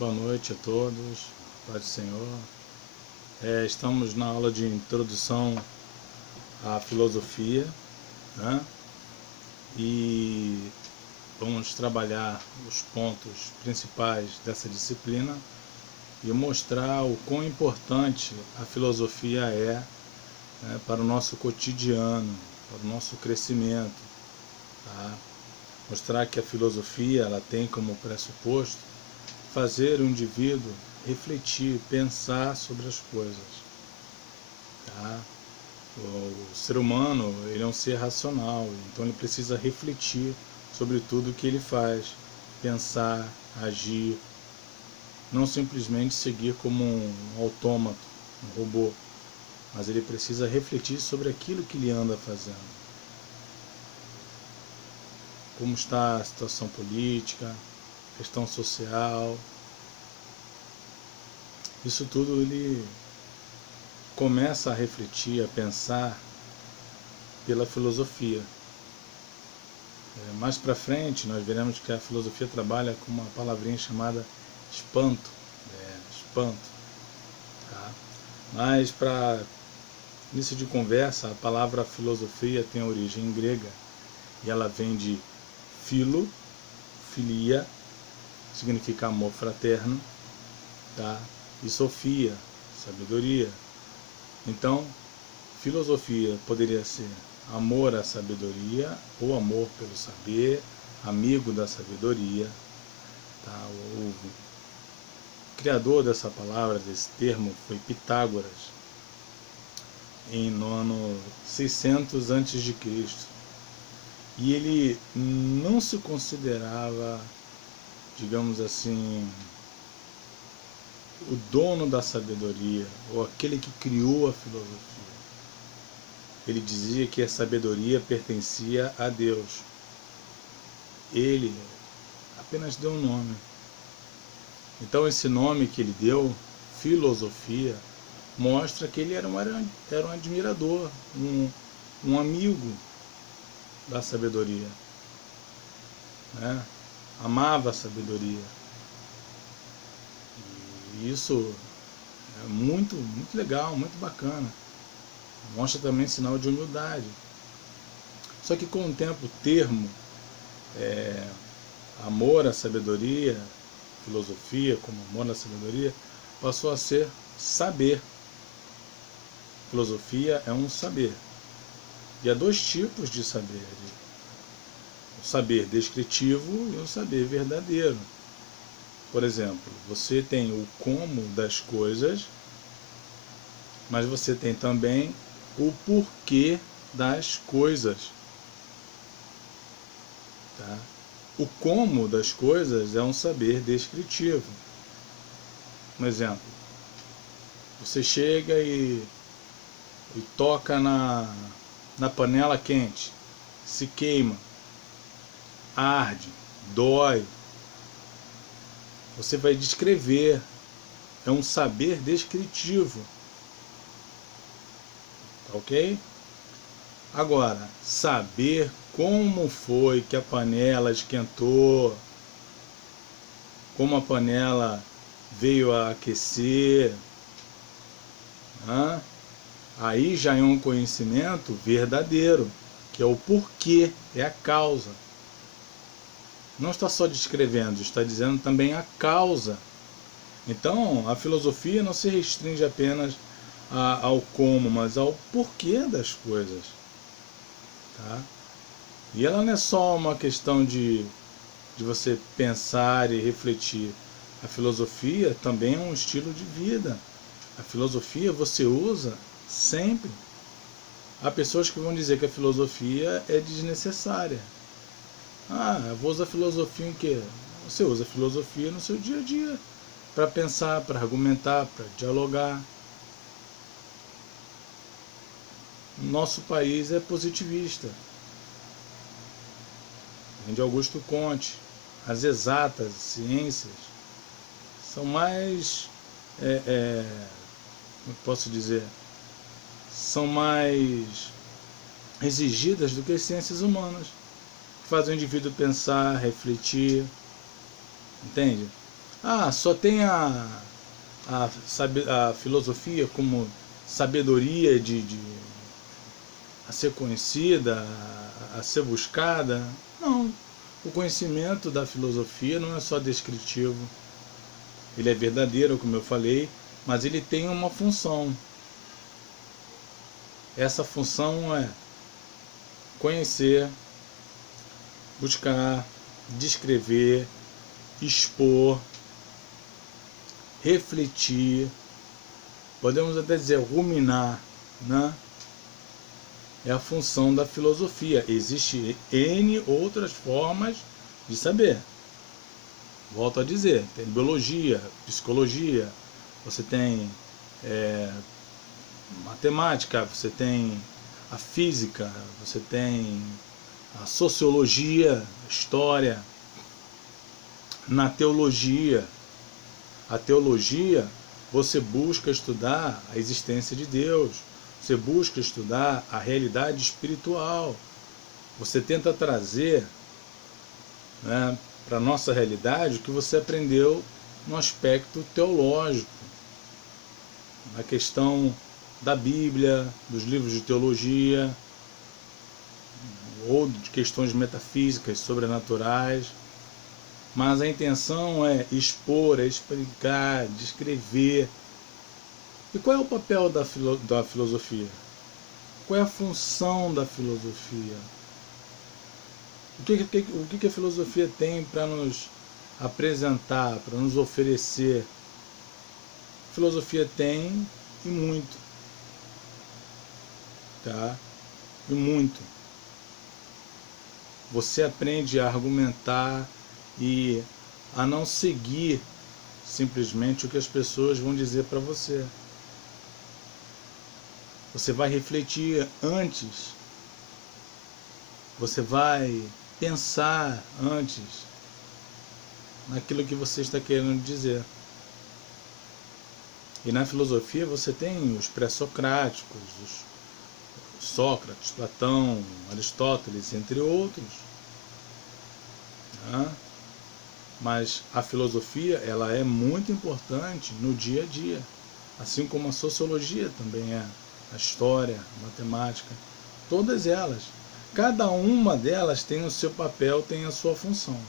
Boa noite a todos, paz do Senhor. Estamos na aula de introdução à filosofia, né? E vamos trabalhar os pontos principais dessa disciplina e mostrar o quão importante a filosofia é, né, para o nosso cotidiano, para o nosso crescimento, tá? Mostrar que a filosofia ela tem como pressuposto fazer o indivíduo refletir, pensar sobre as coisas, tá? O ser humano ele é um ser racional, então ele precisa refletir sobre tudo que ele faz, pensar, agir, não simplesmente seguir como um autômato, um robô, mas ele precisa refletir sobre aquilo que ele anda fazendo. Como está a situação política, questão social. Isso tudo ele começa a refletir, a pensar pela filosofia. Mais para frente nós veremos que a filosofia trabalha com uma palavrinha chamada espanto. Espanto. Tá? Mas para início de conversa, a palavra filosofia tem origem grega e ela vem de philo, filia, significa amor fraterno, tá? E sofia, sabedoria. Então, filosofia poderia ser amor à sabedoria ou amor pelo saber, amigo da sabedoria, tá? O criador dessa palavra, desse termo, foi Pitágoras, no ano 600 a.C. E ele não se considerava, digamos assim, o dono da sabedoria, ou aquele que criou a filosofia. Ele dizia que a sabedoria pertencia a Deus. Ele apenas deu um nome. Então esse nome que ele deu, filosofia, mostra que ele era um admirador, um amigo da sabedoria, né? Amava a sabedoria. E isso é muito legal, muito bacana. Mostra também sinal de humildade. Só que com o tempo o termo amor à sabedoria, filosofia como amor à sabedoria, passou a ser saber. Filosofia é um saber. E há dois tipos de saber: o saber descritivo e o saber verdadeiro. Por exemplo, você tem o como das coisas, mas você tem também o porquê das coisas. Tá? O como das coisas é um saber descritivo. Um exemplo, você chega e toca na panela quente, se queima, arde, dói. Você vai descrever, é um saber descritivo. Ok? Agora, saber como foi que a panela esquentou, como a panela veio a aquecer, né? Aí já é um conhecimento verdadeiro, que é o porquê, é a causa. Não está só descrevendo, está dizendo também a causa. Então, a filosofia não se restringe apenas ao como, mas ao porquê das coisas. Tá? E ela não é só uma questão de você pensar e refletir. A filosofia também é um estilo de vida. A filosofia você usa sempre. Há pessoas que vão dizer que a filosofia é desnecessária. Eu vou usar filosofia em quê? Você usa filosofia no seu dia a dia, para pensar, para argumentar, para dialogar. Nosso país é positivista. Vem de Augusto Comte. As exatas ciências são mais, como posso dizer, são mais exigidas do que as ciências humanas, que fazem o indivíduo pensar, refletir, entende? Só tem a filosofia como sabedoria a ser conhecida, a ser buscada. Não, o conhecimento da filosofia não é só descritivo. Ele é verdadeiro, como eu falei, mas ele tem uma função. Essa função é conhecer, buscar, descrever, expor, refletir, podemos até dizer ruminar, né? É a função da filosofia. Existem N outras formas de saber. Volto a dizer, tem biologia, psicologia, você tem matemática, você tem a física, você tem a sociologia, a história, na teologia. A teologia, você busca estudar a existência de Deus, você busca estudar a realidade espiritual, você tenta trazer, né, para a nossa realidade o que você aprendeu no aspecto teológico, na questão da Bíblia, dos livros de teologia, ou de questões metafísicas, sobrenaturais. Mas a intenção é expor, é explicar, descrever. E qual é o papel da filosofia? Qual é a função da filosofia? O que a filosofia tem para nos apresentar, para nos oferecer? A filosofia tem e muito. Tá? E muito. Você aprende a argumentar e a não seguir simplesmente o que as pessoas vão dizer para você. Você vai refletir antes. Você vai pensar antes naquilo que você está querendo dizer. E na filosofia você tem os pré-socráticos, os Sócrates, Platão, Aristóteles, entre outros. Né? Mas a filosofia, ela é muito importante no dia a dia, assim como a sociologia também é, a história, a matemática, todas elas. Cada uma delas tem o seu papel, tem a sua função.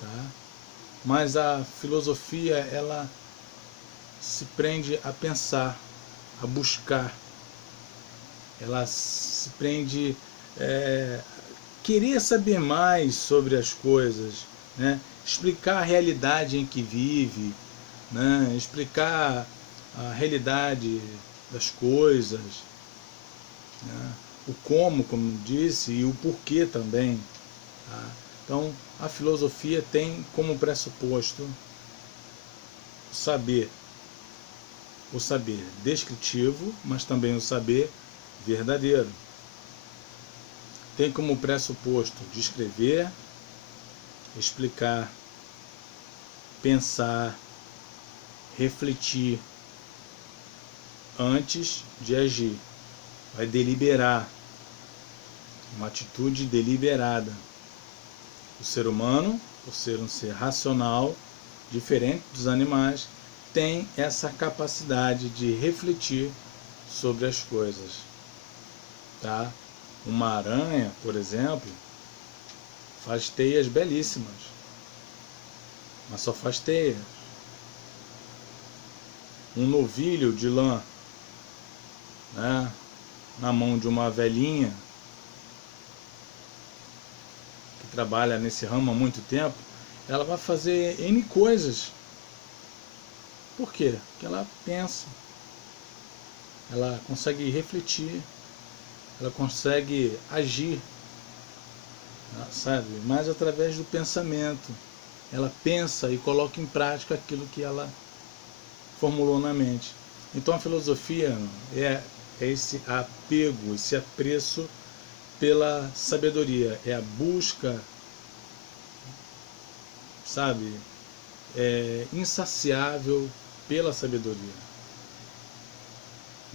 Tá? Mas a filosofia, ela se prende a pensar, a buscar. Ela se prende a querer saber mais sobre as coisas, né? Explicar a realidade em que vive, né? Explicar a realidade das coisas, né? O como disse, e o porquê também. Tá? Então, a filosofia tem como pressuposto o saber descritivo, mas também o saber verdadeiro. Tem como pressuposto descrever, explicar, pensar, refletir antes de agir. Vai deliberar, uma atitude deliberada. O ser humano, por ser um ser racional, diferente dos animais, tem essa capacidade de refletir sobre as coisas. Tá? Uma aranha, por exemplo, faz teias belíssimas, mas só faz teias. Um novilho de lã, né, na mão de uma velhinha que trabalha nesse ramo há muito tempo, ela vai fazer N coisas. Por quê? Porque ela pensa, ela consegue refletir, ela consegue agir, sabe? Mas através do pensamento. Ela pensa e coloca em prática aquilo que ela formulou na mente. Então a filosofia é esse apego, esse apreço pela sabedoria, é a busca, sabe, insaciável pela sabedoria.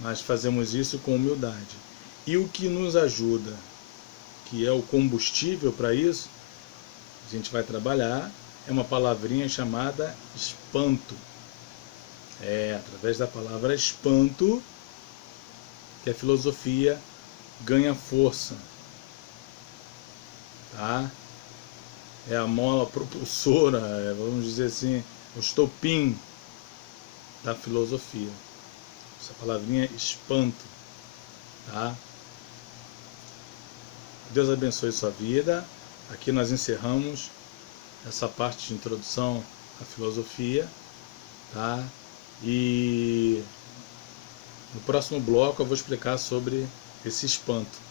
Mas fazemos isso com humildade. E o que nos ajuda, que é o combustível para isso, a gente vai trabalhar é uma palavrinha chamada espanto. É através da palavra espanto que a filosofia ganha força, tá? É a mola propulsora, vamos dizer assim, o estopim da filosofia. Essa palavrinha espanto, tá? Deus abençoe sua vida. Aqui nós encerramos essa parte de introdução à filosofia, tá? E no próximo bloco eu vou explicar sobre esse espanto.